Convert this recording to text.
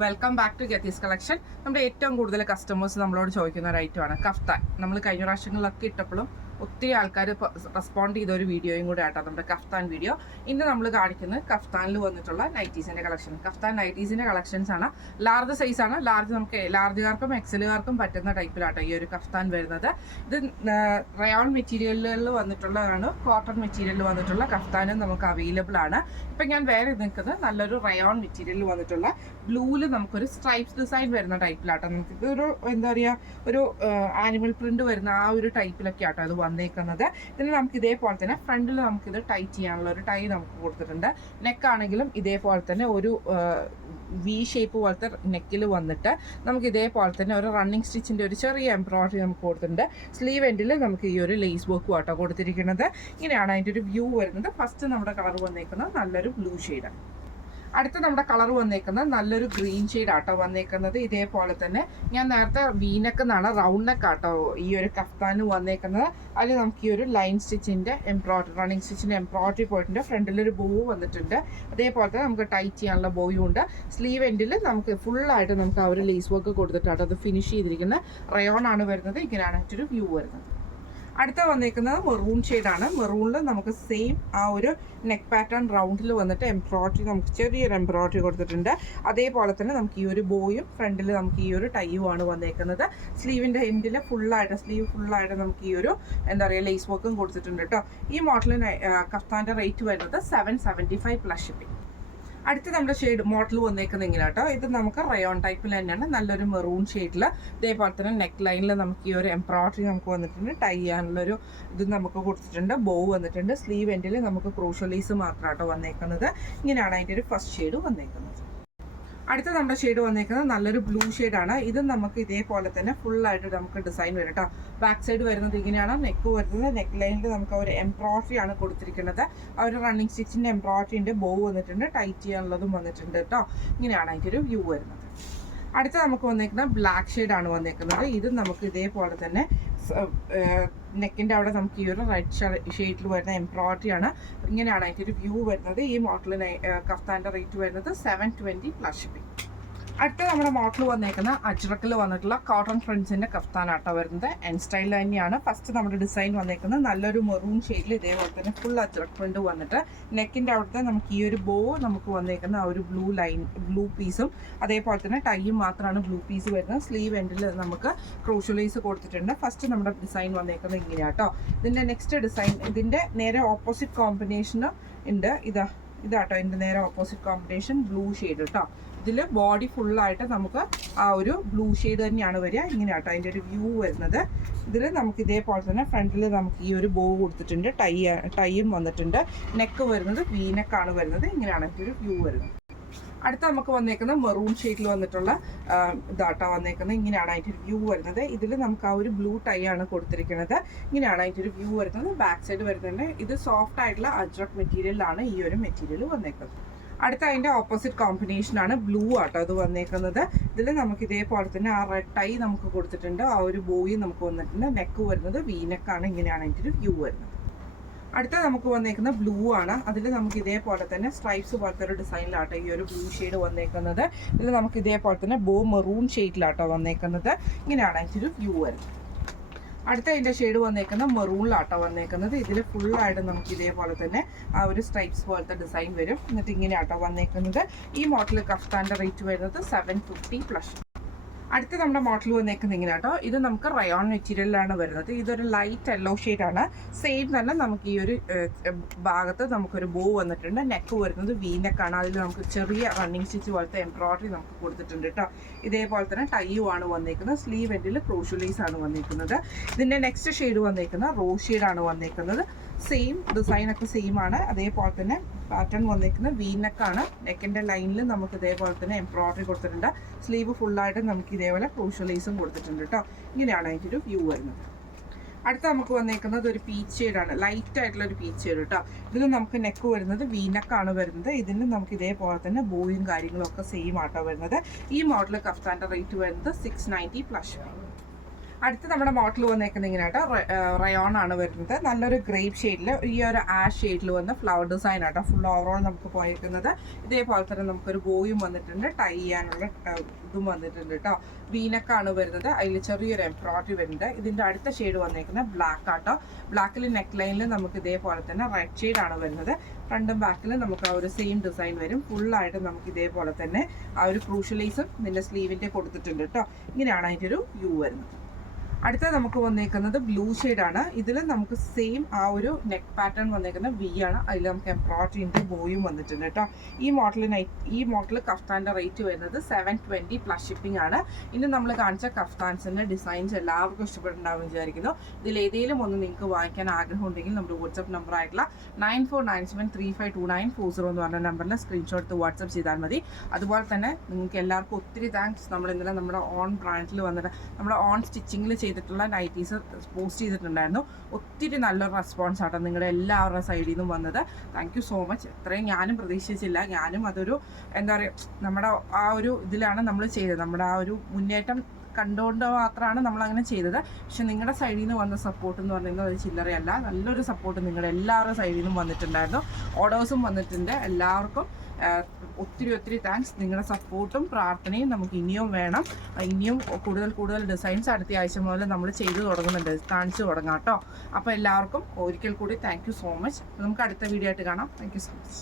Welcome back to Geethi's collection. നമ്മുടെ ഏറ്റവും കൂടുതൽ കസ്റ്റമേഴ്സ് നമ്മളോട് ചോദിക്കുന്ന ഒരു ഐറ്റമാണ് കഫ്താൻ. നമ്മൾ കഴിഞ്ഞ പ്രാവശ്യങ്ങളിലൊക്കെ ഇട്ടപ്പോഴും ഒത്തിരി ആൾക്കാർ റെസ്പോണ്ട് ചെയ്ത ഒരു വീഡിയോയും കൂടെ ആട്ടോ നമ്മുടെ കഫ്താൻ വീഡിയോ. ഇന്ന് നമ്മൾ കാണിക്കുന്നത് കഫ്താനിൽ വന്നിട്ടുള്ള നൈറ്റീസിൻ്റെ കളക്ഷൻ. കഫ്താൻ നൈറ്റീസിൻ്റെ കളക്ഷൻസ് ആണ്. ലാർജ് സൈസാണ്. നമുക്ക് ലാർജുകാർക്കും എക്സലുകാർക്കും പറ്റുന്ന ടൈപ്പിലാട്ടോ ഈ ഒരു കഫ്താൻ വരുന്നത്. ഇത് റയോൺ മെറ്റീരിയലുകളിൽ വന്നിട്ടുള്ളതാണ്. കോട്ടൺ മെറ്റീരിയലിൽ വന്നിട്ടുള്ള കഫ്താനും നമുക്ക് അവൈലബിൾ ആണ്. ഇപ്പം ഞാൻ വേറെ നിൽക്കുന്നത് നല്ലൊരു റയോൺ മെറ്റീരിയലിൽ വന്നിട്ടുള്ള ബ്ലൂവിൽ നമുക്കൊരു സ്ട്രൈപ്സ് ഡിസൈൻ വരുന്ന ടൈപ്പിലാട്ടോ. നമുക്ക് ഒരു എന്താ പറയുക, ഒരു ആനിമൽ പ്രിന്റ് വരുന്ന ആ ഒരു ടൈപ്പിലൊക്കെ ആട്ടോ അത് വന്നേക്കുന്നത്. ഇതിന് നമുക്ക് ഇതേപോലെ തന്നെ ഫ്രണ്ടിൽ നമുക്കിത് ടൈറ്റ് ചെയ്യാനുള്ള ഒരു ടൈ നമുക്ക് കൊടുത്തിട്ടുണ്ട്. നെക്കാണെങ്കിലും ഇതേപോലെ തന്നെ ഒരു വി ഷേപ്പ് പോലത്തെ നെക്കിൽ വന്നിട്ട് നമുക്ക് ഇതേപോലെ തന്നെ ഒരു റണ്ണിങ് സ്റ്റിച്ചിൻ്റെ ഒരു ചെറിയ എംബ്രോയിഡറി നമുക്ക് കൊടുത്തിട്ടുണ്ട്. സ്ലീവ് എൻഡിൽ നമുക്ക് ഈ ഒരു ലേസ് വർക്കും ആട്ടോ കൊടുത്തിരിക്കുന്നത്. ഇങ്ങനെയാണ് അതിൻ്റെ ഒരു വ്യൂ വരുന്നത്. ഫസ്റ്റ് നമ്മുടെ കളർ വന്നേക്കുന്നത് നല്ലൊരു ബ്ലൂ ഷെയ്ഡാണ്. അടുത്ത നമ്മുടെ കളർ വന്നേക്കുന്നത് നല്ലൊരു ഗ്രീൻ ഷെയ്ഡ് ആട്ടോ വന്നേക്കുന്നത്. ഇതേപോലെ തന്നെ ഞാൻ നേരത്തെ വീനെക്ക് എന്നാണ് റൗണ്ട് നെക്ക് ആട്ടോ ഈ ഒരു കഫ്താന് വന്നേക്കുന്നത്. അതിൽ നമുക്ക് ഈ ഒരു ലൈൻ സ്റ്റിച്ചിൻ്റെ എംബ്രോയിഡറി, റണ്ണിങ് സ്റ്റിച്ചിൻ്റെ എംബ്രോയിഡറി പോയിട്ടുണ്ട്. ഫ്രണ്ടിലൊരു ബോ വന്നിട്ടുണ്ട്. അതേപോലെ തന്നെ നമുക്ക് ടൈറ്റ് ചെയ്യാനുള്ള ബോയും ഉണ്ട്. സ്ലീവ് എൻഡിൽ നമുക്ക് ഫുള്ളായിട്ട് നമുക്ക് ആ ഒരു ലേസ് വർക്ക് കൊടുത്തിട്ടാട്ടോ അത് ഫിനിഷ് ചെയ്തിരിക്കുന്നത്. റയോൺ ആണ് വരുന്നത്. ഇങ്ങനെയാണ് ഒരു വ്യൂ വരുന്നത്. അടുത്ത വന്നേക്കുന്നത് മെറൂൺ ഷെയ്ഡാണ്. മെറൂണിൽ നമുക്ക് സെയിം ആ ഒരു നെക്ക് പാറ്റേൺ റൗണ്ടിൽ വന്നിട്ട് എംബ്രോയിഡറി, നമുക്ക് ചെറിയൊരു എംബ്രോയിഡറി കൊടുത്തിട്ടുണ്ട്. അതേപോലെ തന്നെ നമുക്ക് ഈ ഒരു ബോയും ഫ്രണ്ടിൽ നമുക്ക് ഈ ഒരു ടൈയുമാണ് വന്നേക്കുന്നത്. സ്ലീവിൻ്റെ എൻഡിൽ സ്ലീവ് ഫുള്ളായിട്ട് നമുക്ക് ഈ ഒരു എന്താ പറയുക ലേസ് വർക്കും കൊടുത്തിട്ടുണ്ട് കേട്ടോ. ഈ മോഡലിന് കഫ്താൻ്റെ റേറ്റ് വരുന്നത് 775 പ്ലസ് ഷിപ്പിംഗ്. അടുത്ത നമ്മുടെ ഷെയ്ഡ് മോഡൽ വന്നേക്കുന്നത് ഇങ്ങനെ കേട്ടോ. ഇത് നമുക്ക് റയോൺ ടൈപ്പിൽ തന്നെയാണ്. നല്ലൊരു മെറൂൺ ഷെയ്ഡിൽ ഇതേപോലെ തന്നെ നെക്ക് ലൈനിൽ നമുക്ക് ഈ ഒരു എംബ്രോയിഡറി നമുക്ക് വന്നിട്ടുണ്ട്. ടൈ ചെയ്യാനുള്ളൊരു ഇത് നമുക്ക് കൊടുത്തിട്ടുണ്ട്. ബോ വന്നിട്ടുണ്ട്. സ്ലീവ് എൻഡിൽ നമുക്ക് ക്രൂഷ്യൽ ലേസ് മാത്രമാട്ടോ വന്നേക്കുന്നത്. ഇങ്ങനെയാണ് അതിൻ്റെ ഒരു ഫസ്റ്റ് ഷെയ്ഡ് വന്നേക്കുന്നത്. അടുത്ത നമ്മുടെ ഷെയ്ഡ് വന്നേക്കുന്നത് നല്ലൊരു ബ്ലൂ ഷെയ്ഡാണ്. ഇത് നമുക്ക് ഇതേപോലെ തന്നെ ഫുള്ളായിട്ട് നമുക്ക് ഡിസൈൻ വരും കേട്ടോ. ബാക്ക് സൈഡ് വരുന്നത് ഇങ്ങനെയാണ്. നെക്ക് വരുന്നത് നെക്ക് ലൈനിൽ നമുക്ക് ഒരു എംബ്രോയിഡറി ആണ് കൊടുത്തിരിക്കുന്നത്. ആ ഒരു റണ്ണിങ് സ്റ്റിച്ചിൻ്റെ എംബ്രോയിഡറിൻ്റെ ബോ വന്നിട്ടുണ്ട്. ടൈറ്റ് ചെയ്യാനുള്ളതും വന്നിട്ടുണ്ട് കേട്ടോ. ഇങ്ങനെയാണ് അതിൻ്റെ ഒരു വ്യൂ വരുന്നത്. അടുത്ത നമുക്ക് വന്നേക്കുന്നത് ബ്ലാക്ക് ഷെയ്ഡാണ് വന്നേക്കുന്നത്. ഇത് നമുക്ക് ഇതേപോലെ തന്നെ നെക്കിൻ്റെ അവിടെ നമുക്ക് ഈ ഒരു റെഡ് ഷെയ്ഡിൽ വരുന്ന എംബ്രോയിഡറി ആണ്. ഇങ്ങനെയാണ് അതിൻ്റെ ഒരു വ്യൂ വരുന്നത്. ഈ മോഡലിന് കഫ്താൻ്റെ റേറ്റ് വരുന്നത് 720 പ്ലസ് ഷിപ്പിംഗ്. അടുത്ത നമ്മുടെ മോഡൽ വന്നേക്കുന്ന അജ്രക്കിൽ വന്നിട്ടുള്ള കോട്ടൺ ഫ്രണ്ട്സിൻ്റെ കഫ്താനാട്ടോ വരുന്നത്. എൻ സ്റ്റൈൽ തന്നെയാണ്. ഫസ്റ്റ് നമ്മുടെ ഡിസൈൻ വന്നേക്കുന്നത് നല്ലൊരു മെറൂൺ ഷെയ്ഡിൽ ഇതേപോലെ തന്നെ ഫുൾ അജ്രക് പ്രിന്റ് വന്നിട്ട് നെക്കിൻ്റെ അവിടുത്തെ നമുക്ക് ഈ ഒരു ബോ നമുക്ക് വന്നേക്കുന്ന ആ ഒരു ബ്ലൂ പീസും അതേപോലെ തന്നെ ടൈയും മാത്രമാണ് ബ്ലൂ പീസ് വരുന്നത്. സ്ലീവ് എൻഡിൽ നമുക്ക് ക്രൂഷ്യലൈസ് കൊടുത്തിട്ടുണ്ട്. ഫസ്റ്റ് നമ്മുടെ ഡിസൈൻ വന്നേക്കുന്നത് ഇങ്ങനെയാട്ടോ. ഇതിൻ്റെ നെക്സ്റ്റ് ഡിസൈൻ ഇതിൻ്റെ നേരെ ഓപ്പോസിറ്റ് കോമ്പിനേഷന് ഉണ്ട്. ഇതാട്ടോ ഇതിൻ്റെ നേരെ ഓപ്പോസിറ്റ് കോമ്പിനേഷൻ ബ്ലൂ ഷെയ്ഡ് കേട്ടോ. ഇതിൽ ബോഡി ഫുള്ളായിട്ട് നമുക്ക് ആ ഒരു ബ്ലൂ ഷെയ്ഡ് തന്നെയാണ് വരിക. ഇങ്ങനെയാട്ടോ അതിൻ്റെ ഒരു വ്യൂ വരുന്നത്. ഇതിൽ നമുക്ക് ഇതേപോലെ തന്നെ ഫ്രണ്ടിൽ നമുക്ക് ഈ ഒരു ബോ കൊടുത്തിട്ടുണ്ട്. ടൈയും വന്നിട്ടുണ്ട്. നെക്ക് വരുന്നത് വീനെക്കാണ് വരുന്നത്. ഇങ്ങനെയാണ് അതിൻ്റെ ഒരു വ്യൂ വരുന്നത്. അടുത്ത നമുക്ക് വന്നേക്കുന്ന മെറൂൺ ഷെയ്ഡിൽ വന്നിട്ടുള്ള ഇതാട്ടോ വന്നേക്കുന്നത്. ഇങ്ങനെയാണ് അതിൻ്റെ ഒരു വ്യൂ വരുന്നത്. ഇതിൽ നമുക്ക് ആ ഒരു ബ്ലൂ ടൈ ആണ് കൊടുത്തിരിക്കുന്നത്. ഇങ്ങനെയാണ് അതിൻ്റെ ഒരു വ്യൂ വരുന്നത്. ബാക്ക് സൈഡ് വരുന്നുണ്ട്. ഇത് സോഫ്റ്റ് ആയിട്ടുള്ള അജ്രക് മെറ്റീരിയലാണ് ഈ ഒരു മെറ്റീരിയൽ വന്നേക്കുന്നത്. അടുത്ത അതിൻ്റെ ഓപ്പോസിറ്റ് കോമ്പിനേഷനാണ് ബ്ലൂ ആട്ടോ അത് വന്നേക്കുന്നത്. ഇതിൽ നമുക്ക് ഇതേപോലെ തന്നെ ആ റെഡ് ടൈ നമുക്ക് കൊടുത്തിട്ടുണ്ട്. ആ ഒരു ബോയും നമുക്ക് വന്നിട്ടുണ്ട്. നെക്ക് വരുന്നത് വീനെക്കാണ്. ഇങ്ങനെയാണ് അതിൻ്റെ ഒരു വ്യൂ വരുന്നത്. അടുത്ത നമുക്ക് വന്നേക്കുന്ന ബ്ലൂ ആണ്. അതിൽ നമുക്ക് ഇതേപോലെ തന്നെ സ്ട്രൈപ്സ് പോലത്തെ ഒരു ഡിസൈനിലാട്ടോ ഈ ഒരു ബ്ലൂ ഷെയ്ഡ് വന്നേക്കുന്നത്. ഇതിൽ നമുക്ക് ഇതേപോലെ തന്നെ ബോ മെറൂൺ ഷെയ്ഡിലാട്ടോ വന്നേക്കുന്നത്. ഇങ്ങനെയാണ് അതിൻ്റെ ഒരു വ്യൂ വരുന്നത്. അടുത്ത അതിൻ്റെ ഷെയ്ഡ് വന്നേക്കുന്ന മെറൂണിലാട്ടോ വന്നേക്കുന്നത്. ഇതിൽ ഫുള്ളായിട്ട് നമുക്ക് ഇതേപോലെ തന്നെ ആ ഒരു സ്ട്രൈപ്സ് പോലത്തെ ഡിസൈൻ വരും. എന്നിട്ട് ഇങ്ങനെയാട്ടോ വന്നേക്കുന്നത്. ഈ മോഡൽ കഫ്താൻ്റെ റേറ്റ് വരുന്നത് 750 പ്ലസ്. അടുത്ത നമ്മുടെ മോഡൽ വന്നേക്കുന്നത് ഇങ്ങനെ കേട്ടോ. ഇത് നമുക്ക് റയോൺ മെറ്റീരിയലിലാണ് വരുന്നത്. ഇതൊരു ലൈറ്റ് യെല്ലോ ഷെയ്ഡാണ്. സെയിം തന്നെ നമുക്ക് ഈ ഒരു ഭാഗത്ത് നമുക്കൊരു ബോ വന്നിട്ടുണ്ട്. നെക്ക് വരുന്നത് വീനെക്കാണ്. അതിൽ നമുക്ക് ചെറിയ റണ്ണിങ് സ്റ്റിച്ച് പോലത്തെ എംബ്രോയിഡറി നമുക്ക് കൊടുത്തിട്ടുണ്ട് കേട്ടോ. ഇതേപോലെ തന്നെ ടൈയുമാണ് വന്നേക്കുന്നത്. സ്ലീവ് എൻഡിൽ ക്രൂഷ്യലൈസ് ആണ് വന്നേക്കുന്നത്. ഇതിൻ്റെ നെക്സ്റ്റ് ഷെയ്ഡ് വന്നേക്കുന്നത് റോസ് ഷെയ്ഡാണ് വന്നേക്കുന്നത്. സെയിം ഡിസൈനൊക്കെ സെയിം ആണ്. അതേപോലെ തന്നെ പാറ്റേൺ വന്നേക്കുന്നത് വീനെക്കാണ്. നെക്കിൻ്റെ ലൈനിൽ നമുക്ക് ഇതേപോലെ തന്നെ എംബ്രോയിഡറി കൊടുത്തിട്ടുണ്ട്. സ്ലീവ് ഫുള്ളായിട്ട് നമുക്ക് ഇതേപോലെ ക്രൂഷ്യലൈസും കൊടുത്തിട്ടുണ്ട് കേട്ടോ. ഇങ്ങനെയാണ് അതിൻ്റെ ഒരു വ്യൂ വരുന്നത്. അടുത്ത നമുക്ക് വന്നേക്കുന്നത് ഒരു പീച്ച് ഷെയ്ഡാണ്. ലൈറ്റ് ആയിട്ടുള്ള ഒരു പീച്ച് ഷെയ്ഡ് കേട്ടോ. ഇതിൽ നമുക്ക് നെക്ക് വരുന്നത് വീനെക്കാണ് വരുന്നത്. ഇതിന് നമുക്ക് ഇതേപോലെ തന്നെ ബോയും കാര്യങ്ങളും ഒക്കെ സെയിം ആട്ടോ വരുന്നത്. ഈ മോഡൽ കഫ്താൻ്റെ റേറ്റ് വരുന്നത് 690 പ്ലസ്. അടുത്ത് നമ്മുടെ മോഡൽ വന്നേക്കുന്നത് ഇങ്ങനെ കേട്ടോ, റയോൺ ആണ് വരുന്നത്. നല്ലൊരു ഗ്രേപ്പ് ഷെയ്ഡിൽ ഈ ഒരു ആഷ് ഷെയ്ഡിൽ വന്ന ഫ്ലവർ ഡിസൈൻ ആട്ടോ. ഫുൾ ഓവറോൾ നമുക്ക് പോയിരിക്കുന്നത്. ഇതേപോലെ തന്നെ നമുക്കൊരു ബോയും വന്നിട്ടുണ്ട്, ടൈ ചെയ്യാനുള്ള ഇതും വന്നിട്ടുണ്ട് കേട്ടോ. വീനക്കാണ് വരുന്നത്, അതിൽ ചെറിയൊരു എംബ്രോയിഡറി വരുന്നുണ്ട്. ഇതിൻ്റെ അടുത്ത ഷെയ്ഡ് വന്നേക്കുന്നത് ബ്ലാക്ക് ആട്ടോ. ബ്ലാക്കിൽ നെക്ക് ലൈനിൽ നമുക്ക് ഇതേപോലെ തന്നെ റെഡ് ഷെയ്ഡാണ് വരുന്നത്. ഫ്രണ്ടും ബാക്കിലും നമുക്ക് ആ ഒരു സെയിം ഡിസൈൻ വരും. ഫുള്ളായിട്ട് നമുക്ക് ഇതേപോലെ തന്നെ ആ ഒരു ക്രൂഷ്യലൈസും ഇതിൻ്റെ സ്ലീവിൻ്റെ കൊടുത്തിട്ടുണ്ട് കേട്ടോ. ഇങ്ങനെയാണ് അതിൻ്റെ ഒരു വ്യൂ വരുന്നത്. അടുത്ത നമുക്ക് വന്നേക്കുന്നത് ബ്ലൂ ഷെയ്ഡാണ്. ഇതിൽ നമുക്ക് സെയിം ആ ഒരു നെക്ക് പാറ്റേൺ വന്നേക്കുന്ന വി ആണ്. അതിൽ നമുക്ക് എംബ്രോയിഡറിൻ്റെ ബോയും വന്നിട്ടുണ്ട് കേട്ടോ. ഈ മോഡൽ കഫ്താൻ്റെ റേറ്റ് വരുന്നത് 720 പ്ലസ് ഷിപ്പിംഗ് ആണ്. ഇനി നമ്മൾ കാണിച്ച കഫ്താൻസിൻ്റെ ഡിസൈൻസ് എല്ലാവർക്കും ഇഷ്ടപ്പെട്ടുണ്ടാവുമെന്ന് വിചാരിക്കുന്നു. ഇതിൽ ഏതെങ്കിലും ഒന്ന് നിങ്ങൾക്ക് വാങ്ങിക്കാൻ ആഗ്രഹം ഉണ്ടെങ്കിൽ നമ്മുടെ വാട്സപ്പ് നമ്പർ ആയിട്ടുള്ള 9497352940 എന്ന് പറഞ്ഞ നമ്പറിൽ സ്ക്രീൻഷോട്ട് എടുത്ത് വാട്സപ്പ് ചെയ്താൽ മതി. അതുപോലെ തന്നെ നിങ്ങൾക്ക് എല്ലാവർക്കും ഒത്തിരി താങ്ക്സ്. നമ്മൾ ഇന്നലെ നമ്മുടെ ഓൺ ബ്രാൻഡിൽ വന്നിട്ട് നമ്മുടെ ഓൺ സ്റ്റിച്ചിങ്ങിൽ ചെയ്തിട്ടുള്ള നൈറ്റീസ് പോസ്റ്റ് ചെയ്തിട്ടുണ്ടായിരുന്നു. ഒത്തിരി നല്ലൊരു റെസ്പോൺസ് ആട്ടോ നിങ്ങളുടെ എല്ലാവരുടെ സൈഡിൽ നിന്നും വന്നത്. Thank you so much. ഇത്രയും ഞാനും പ്രതീക്ഷിച്ചില്ല. ഞാനും അതൊരു എന്താ പറയുക, നമ്മുടെ ആ ഒരു ഇതിലാണ് നമ്മൾ ചെയ്തത്. നമ്മുടെ ആ ഒരു മുന്നേറ്റം കണ്ടുകൊണ്ട് മാത്രമാണ് നമ്മളങ്ങനെ ചെയ്തത്. പക്ഷെ നിങ്ങളുടെ സൈഡിൽ നിന്ന് വന്ന സപ്പോർട്ട് എന്ന് പറയുന്നത് അത് ചില്ലറയല്ല. നല്ലൊരു സപ്പോർട്ട് നിങ്ങളുടെ എല്ലാവരുടെ സൈഡിൽ നിന്നും വന്നിട്ടുണ്ടായിരുന്നു. ഓർഡേഴ്സും വന്നിട്ടുണ്ട്. എല്ലാവർക്കും ഒത്തിരി താങ്ക്സ്. നിങ്ങളുടെ സപ്പോർട്ടും പ്രാർത്ഥനയും നമുക്ക് ഇനിയും വേണം. ഇനിയും കൂടുതൽ ഡിസൈൻസ് അടുത്ത ആഴ്ച മുതൽ നമ്മൾ ചെയ്തു തുടങ്ങുന്നുണ്ട്, കാണിച്ചു തുടങ്ങാം കേട്ടോ. അപ്പോൾ എല്ലാവർക്കും ഒരിക്കൽ കൂടി താങ്ക് യു സോ മച്ച്. നമുക്ക് അടുത്ത വീഡിയോ ആയിട്ട് കാണാം. Thank you so much.